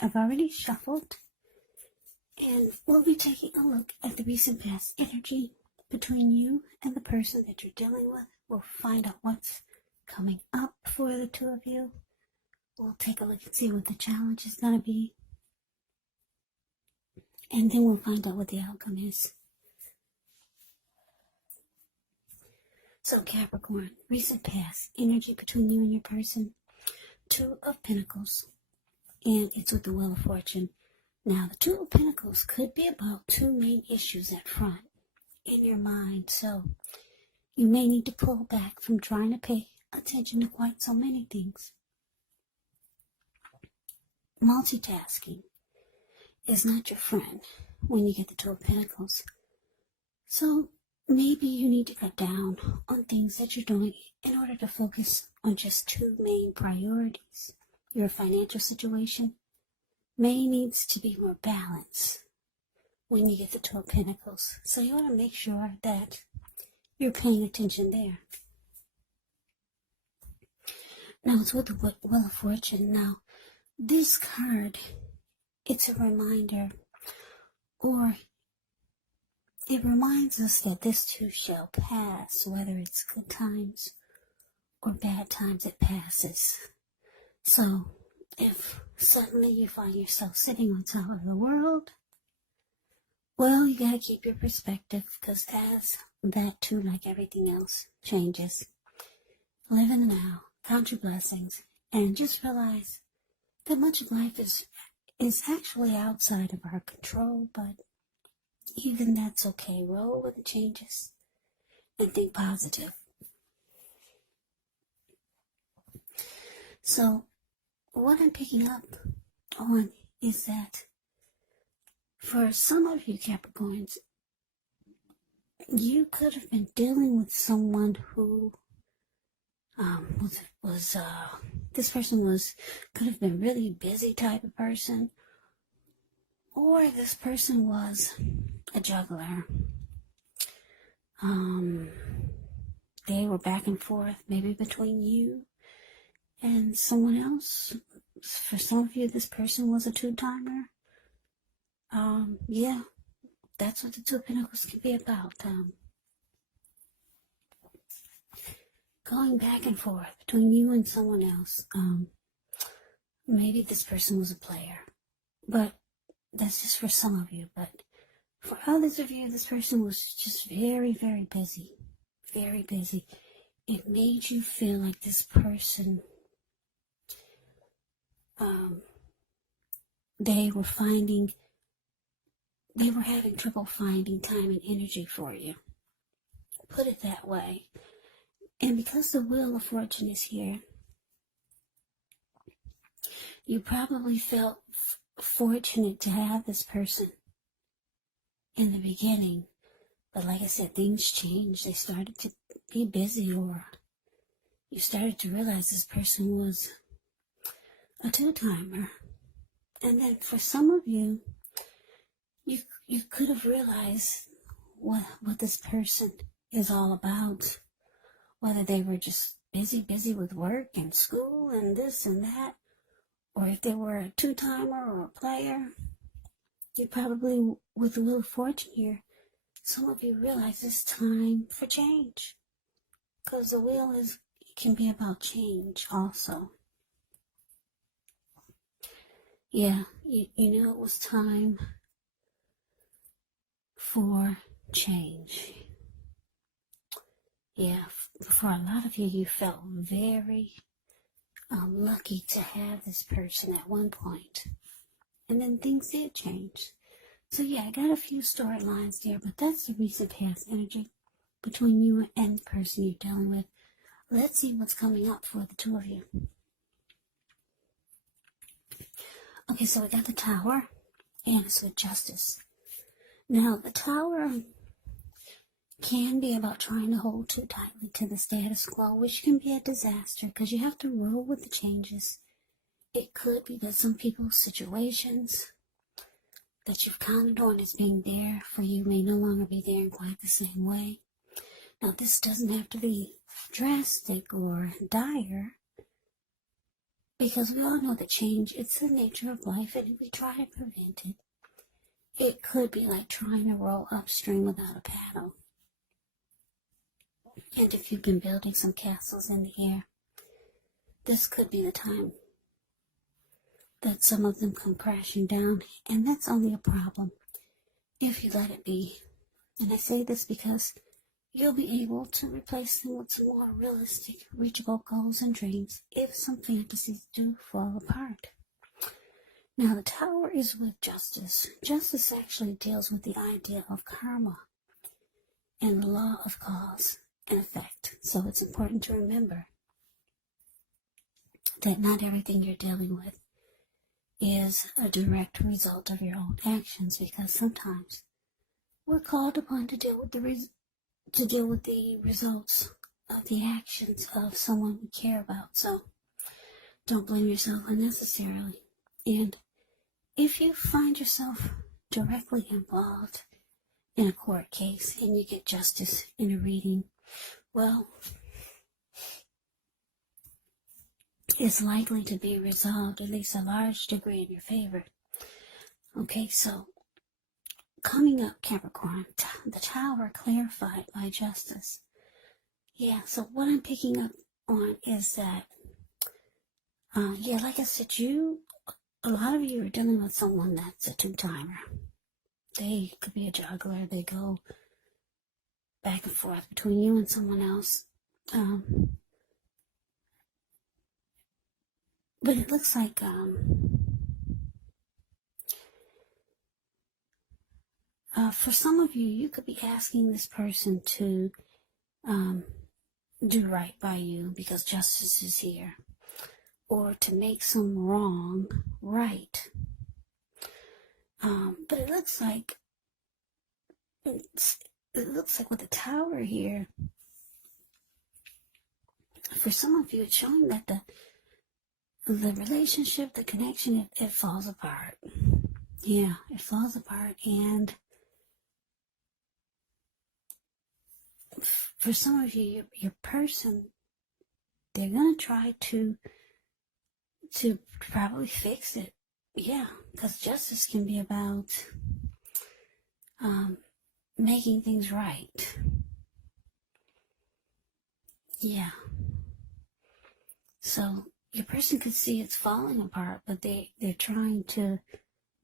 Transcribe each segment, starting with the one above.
I've already shuffled, and we'll be taking a look at the recent past energy between you and the person that you're dealing with. We'll find out what's coming up for the two of you. We'll take a look and see what the challenge is going to be. And then we'll find out what the outcome is. So Capricorn, recent past energy between you and your person. Two of Pentacles. And it's with the Wheel of Fortune. Now, the Two of Pentacles could be about two main issues at front in your mind. So you may need to pull back from trying to pay attention to quite so many things. Multitasking is not your friend when you get the Two of Pentacles. So maybe you need to cut down on things that you're doing in order to focus on just two main priorities. Your financial situation may needs to be more balanced when you get the Two of Pentacles. So you want to make sure that you're paying attention there. Now it's with the Wheel of Fortune. Now, this card, it's a reminder, or it reminds us that this too shall pass, whether it's good times or bad times, it passes. So, if suddenly you find yourself sitting on top of the world, well, you gotta keep your perspective, because as that too, like everything else, changes. Live in the now, count your blessings, and just realize that much of life is actually outside of our control, but even that's okay. Roll with the changes and think positive. So, what I'm picking up on is that for some of you Capricorns, you could have been dealing with someone who this person could have been really busy type of person, or this person was a juggler. They were back and forth, maybe between you and someone else. For some of you, this person was a two-timer. Yeah, that's what the Two of Pentacles can be about. Going back and forth between you and someone else. Maybe this person was a player, but that's just for some of you. But for others of you, this person was just very, very busy. Very busy. It made you feel like this person, they were having trouble finding time and energy for you. Put it that way. And because the Wheel of Fortune is here, you probably felt fortunate to have this person in the beginning. But like I said, things changed. They started to be busy, or you started to realize this person was a two-timer. And then for some of you, you could have realized what this person is all about. Whether they were just busy with work and school and this and that, or if they were a two-timer or a player. You probably, with the Wheel of Fortune here, some of you realize it's time for change. Because the wheel can be about change also. Yeah, you know it was time for change. Yeah, for a lot of you, you felt very lucky to have this person at one point. And then things did change. So yeah, I got a few storylines there, but that's the recent past energy between you and the person you're dealing with. Let's see what's coming up for the two of you. Okay, so we got the Tower, and it's with Justice. Now, the Tower can be about trying to hold too tightly to the status quo, which can be a disaster because you have to roll with the changes. It could be that some people's situations that you've counted on as being there for you may no longer be there in quite the same way. Now, this doesn't have to be drastic or dire. Because we all know that change, it's the nature of life, and if we try to prevent it, it could be like trying to row upstream without a paddle. And if you've been building some castles in the air, this could be the time that some of them come crashing down, and that's only a problem if you let it be. And I say this because you'll be able to replace them with some more realistic, reachable goals and dreams if some fantasies do fall apart. Now, the Tower is with Justice. Justice actually deals with the idea of karma and the law of cause and effect. So it's important to remember that not everything you're dealing with is a direct result of your own actions, because sometimes we're called upon to deal with the results of the actions of someone we care about. So don't blame yourself unnecessarily. And if you find yourself directly involved in a court case and you get justice in a reading, well, it's likely to be resolved, at least a large degree, in your favor. Okay, so coming up, Capricorn, the Tower clarified by Justice. Yeah, so what I'm picking up on is that, like I said, a lot of you are dealing with someone that's a two-timer. They could be a juggler. They go back and forth between you and someone else. But it looks like for some of you, you could be asking this person to do right by you because justice is here, or to make some wrong right. But it looks like with the Tower here, for some of you, it's showing that the relationship, the connection, it falls apart. Yeah, it falls apart, and for some of you, your person, they're gonna try to probably fix it. Yeah, because justice can be about making things right. Yeah. So your person could see it's falling apart, but they're trying to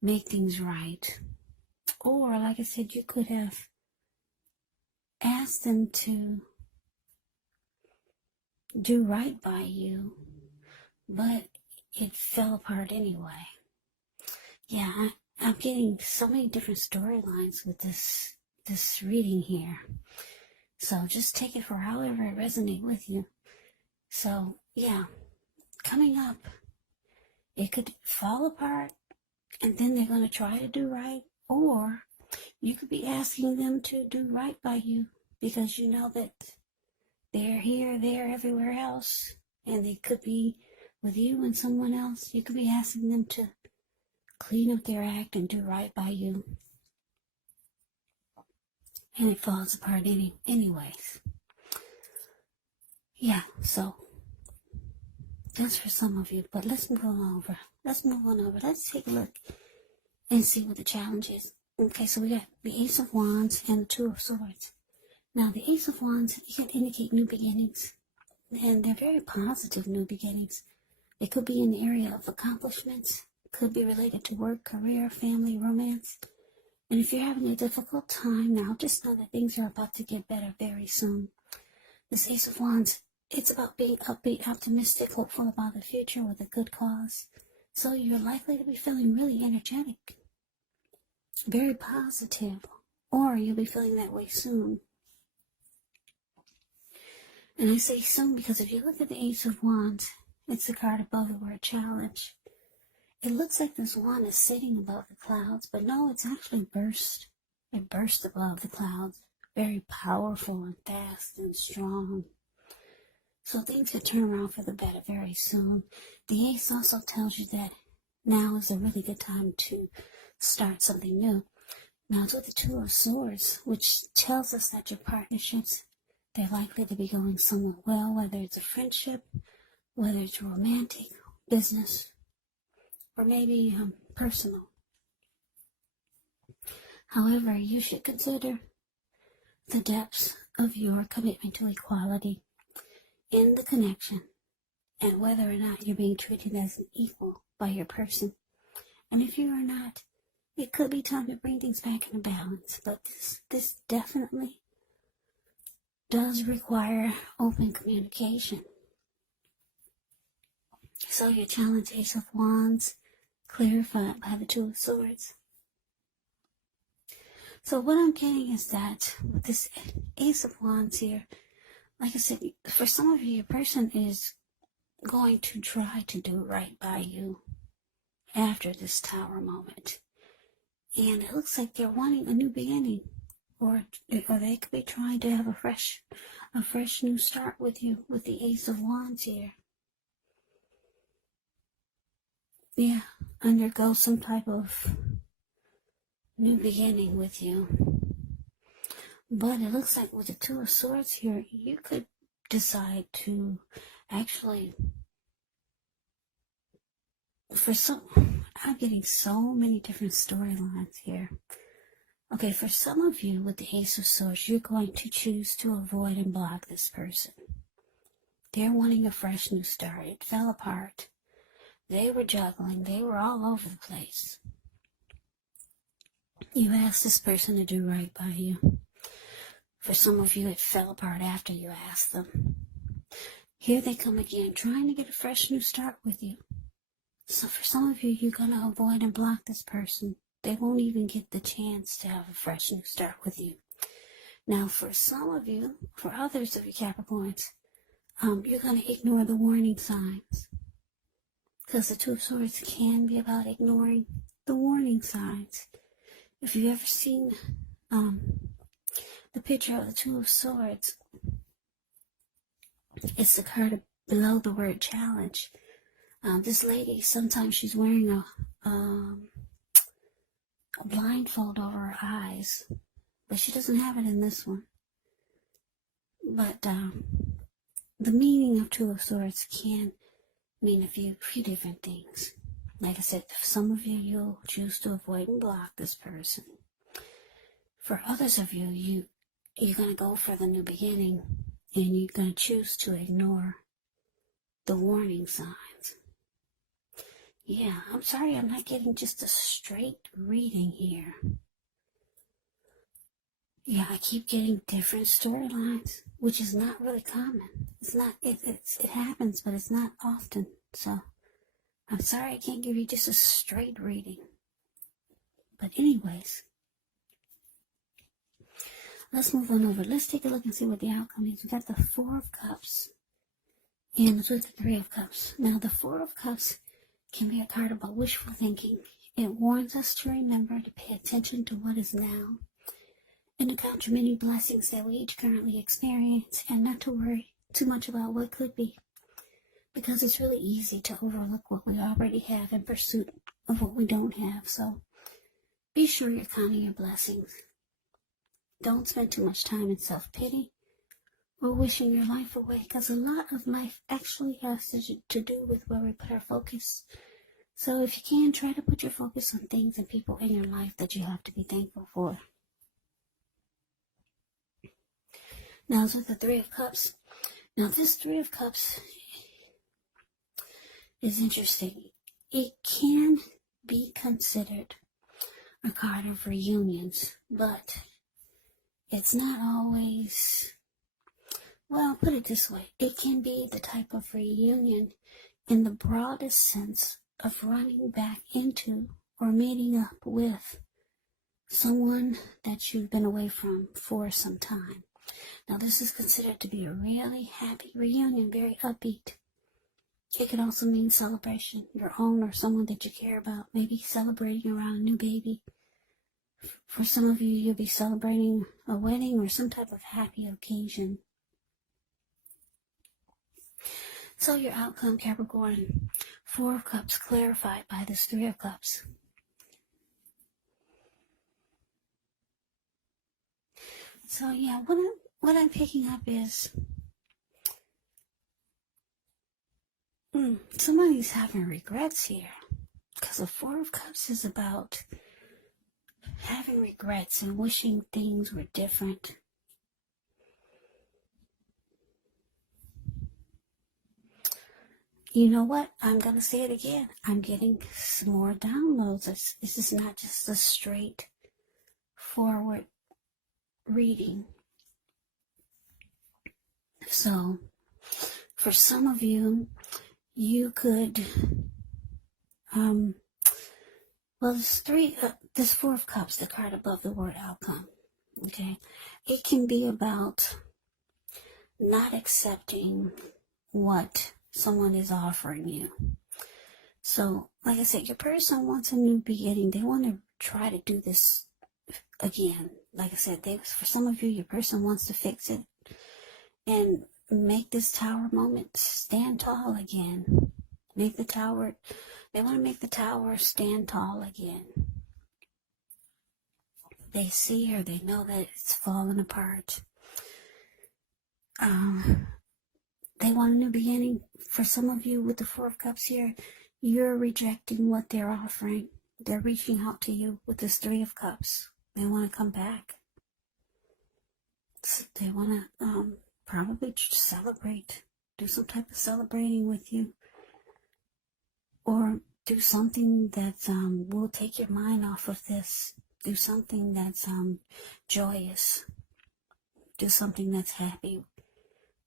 make things right. Or, like I said, you could have asked them to do right by you, but it fell apart anyway. Yeah, I'm getting so many different storylines with this reading here. So just take it for however it resonates with you. So, yeah, coming up, it could fall apart, and then they're going to try to do right, or you could be asking them to do right by you because you know that they're here, there, everywhere else, and they could be with you and someone else. You could be asking them to clean up their act and do right by you, and it falls apart anyways. Yeah, so that's for some of you, but let's move on over. Let's take a look and see what the challenge is. Okay, so we got the Ace of Wands and the Two of Swords. Now, the Ace of Wands, it can indicate new beginnings, and they're very positive new beginnings. It could be in the area of accomplishments, could be related to work, career, family, romance. And if you're having a difficult time now, just know that things are about to get better very soon. This Ace of Wands, it's about being upbeat, optimistic, hopeful about the future with a good cause. So you're likely to be feeling really energetic, very positive, or you'll be feeling that way soon. And I say soon because if you look at the Ace of Wands, it's the card above the word challenge. It looks like this wand is sitting above the clouds, but no, it's actually burst. It burst above the clouds. Very powerful and fast and strong. So things could turn around for the better very soon. The Ace also tells you that now is a really good time to start something new. Now it's with the Two of Swords, which tells us that your partnerships, they're likely to be going somewhat well, whether it's a friendship, whether it's romantic, business, or maybe personal. However, you should consider the depths of your commitment to equality in the connection, and whether or not you're being treated as an equal by your person. And if you are not, it could be time to bring things back into balance. But this definitely does require open communication. So your challenge, Ace of Wands, clarified by the Two of Swords. So what I'm getting is that with this Ace of Wands here, like I said, for some of you, your person is going to try to do right by you after this Tower moment. And it looks like they're wanting a new beginning. Or they could be trying to have a fresh new start with you with the Ace of Wands here. Yeah, undergo some type of new beginning with you. But it looks like with the Two of Swords here, you could decide to actually, I'm getting so many different storylines here. Okay, for some of you with the Ace of Swords, you're going to choose to avoid and block this person. They're wanting a fresh new start. It fell apart. They were juggling. They were all over the place. You asked this person to do right by you. For some of you, it fell apart after you asked them. Here they come again, trying to get a fresh new start with you. So for some of you, you're going to avoid and block this person. They won't even get the chance to have a fresh new start with you. Now, for some of you, for others of you Capricorns, you're going to ignore the warning signs. Because the Two of Swords can be about ignoring the warning signs. If you've ever seen the picture of the Two of Swords, it's the card below the word challenge. This lady, sometimes she's wearing a blindfold over her eyes, but she doesn't have it in this one. But the meaning of Two of Swords can mean a few different things. Like I said, for some of you, you'll choose to avoid and block this person. For others of you, you're going to go for the new beginning, and you're going to choose to ignore the warning signs. Yeah, I'm sorry I'm not getting just a straight reading here. Yeah, I keep getting different storylines, which is not really common. It's not, it happens, but it's not often. So, I'm sorry I can't give you just a straight reading. But anyways, let's move on over. Let's take a look and see what the outcome is. We got the Four of Cups, and it's with the Three of Cups. Now, the Four of Cups can be a card about wishful thinking. It warns us to remember to pay attention to what is now, and to count your many blessings that we each currently experience, and not to worry too much about what could be, because it's really easy to overlook what we already have in pursuit of what we don't have. So be sure you're counting your blessings. Don't spend too much time in self-pity or wishing your life away, because a lot of life actually has to do with where we put our focus. So if you can, try to put your focus on things and people in your life that you have to be thankful for. Now it's with the Three of Cups. Now this Three of Cups is interesting. It can be considered a card of reunions, but it's not always, well, put it this way. It can be the type of reunion in the broadest sense of running back into or meeting up with someone that you've been away from for some time. Now, this is considered to be a really happy reunion, very upbeat. It could also mean celebration, your own or someone that you care about, maybe celebrating around a new baby. For some of you, you'll be celebrating a wedding or some type of happy occasion. So your outcome, Capricorn, Four of Cups clarified by this Three of Cups. So yeah, what I'm picking up is Somebody's having regrets here. Because the Four of Cups is about having regrets and wishing things were different. You know what? I'm going to say it again. I'm getting some more downloads. This is not just a straightforward reading. So, for some of you, you could, well, this Four of Cups, the card above the word outcome, okay? It can be about not accepting what someone is offering you. So, like I said, your person wants a new beginning. They want to try to do this again. Like I said, for some of you, your person wants to fix it and make this tower moment stand tall again. They want to make the tower stand tall again. They see or they know that it's falling apart. They want a new beginning. For some of you with the Four of Cups here, you're rejecting what they're offering. They're reaching out to you with this Three of Cups. They want to come back. They want to probably celebrate. Do some type of celebrating with you. Or do something that will take your mind off of this. Do something that's joyous. Do something that's happy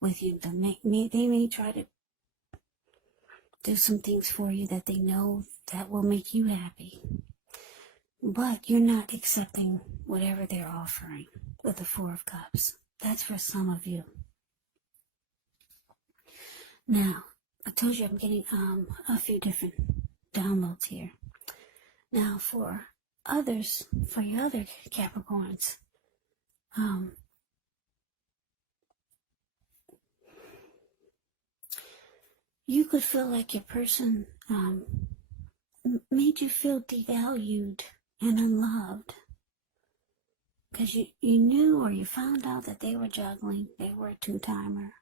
with you. They may try to do some things for you that they know that will make you happy. But you're not accepting whatever they're offering with the Four of Cups. That's for some of you. Now, I told you I'm getting a few different downloads here. Now, for others, for your other Capricorns, you could feel like your person made you feel devalued and unloved. Because you knew or you found out that they were juggling, they were a two-timer.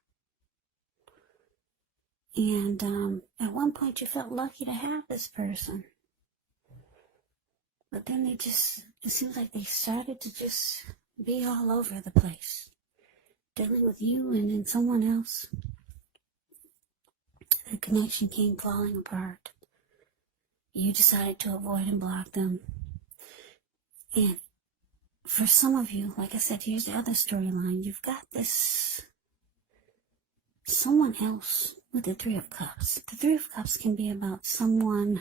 And at one point you felt lucky to have this person. But then it seems like they started to just be all over the place. Dealing with you and then someone else. The connection came falling apart. You decided to avoid and block them. And for some of you, like I said, here's the other storyline. You've got this someone else with the Three of Cups. The Three of Cups can be about someone,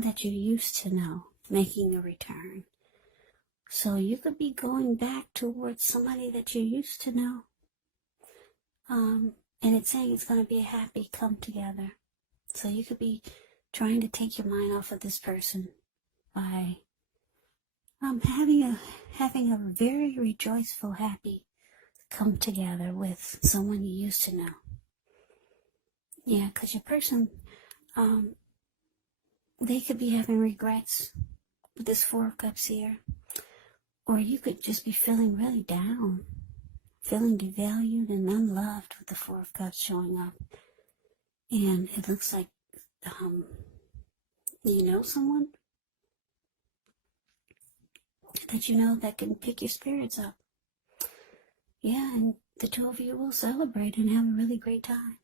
that you used to know making a return. So you could be going back towards somebody that you used to know. And it's saying it's going to be a happy come together. So you could be trying to take your mind off of this person by having a very rejoiceful, happy come together with someone you used to know. Yeah, because your person, they could be having regrets with this Four of Cups here. Or you could just be feeling really down, feeling devalued and unloved with the Four of Cups showing up. And it looks like, you know someone that you know that can pick your spirits up. Yeah, and the two of you will celebrate and have a really great time.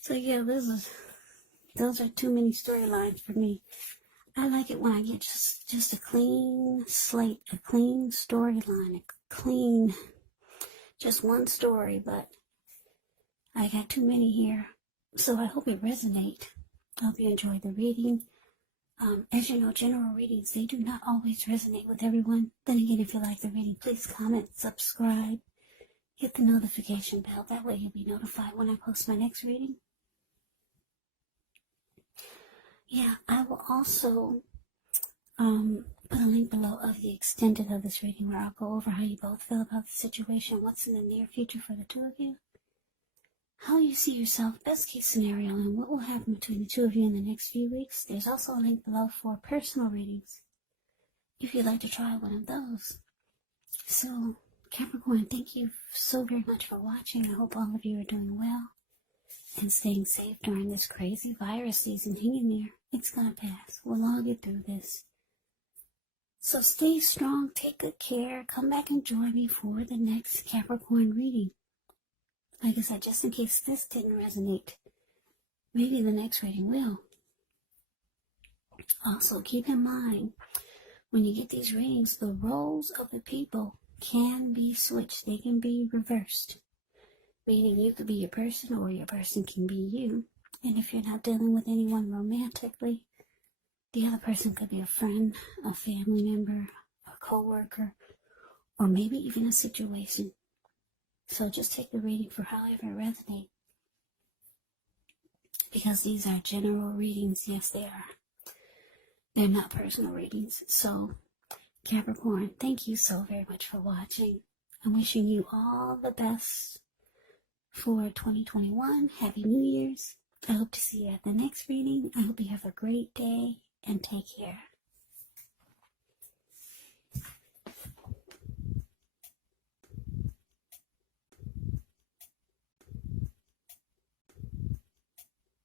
So yeah, those are too many storylines for me. I like it when I get just a clean slate, a clean storyline, just one story, but I got too many here. So I hope it resonates. I hope you enjoyed the reading. As you know, general readings, they do not always resonate with everyone. Then again, if you like the reading, please comment, subscribe, hit the notification bell. That way you'll be notified when I post my next reading. Yeah, I will also put a link below of the extended of this reading where I'll go over how you both feel about the situation, what's in the near future for the two of you, how you see yourself, best case scenario, and what will happen between the two of you in the next few weeks. There's also a link below for personal readings if you'd like to try one of those. So Capricorn, thank you so very much for watching. I hope all of you are doing well and staying safe during this crazy virus season. Hang in there. It's gonna pass. We'll all get through this. So stay strong, take good care. Come back and join me for the next Capricorn reading. Like I said, just in case this didn't resonate, maybe the next reading will. Also, keep in mind, when you get these readings, the roles of the people can be switched. They can be reversed. Meaning you could be your person or your person can be you. And if you're not dealing with anyone romantically, the other person could be a friend, a family member, a co-worker, or maybe even a situation. So just take the reading for however it resonates. Because these are general readings. Yes, they are. They're not personal readings. So, Capricorn, thank you so very much for watching. I'm wishing you all the best for 2021. Happy New Year's. I hope to see you at the next reading. I hope you have a great day and take care.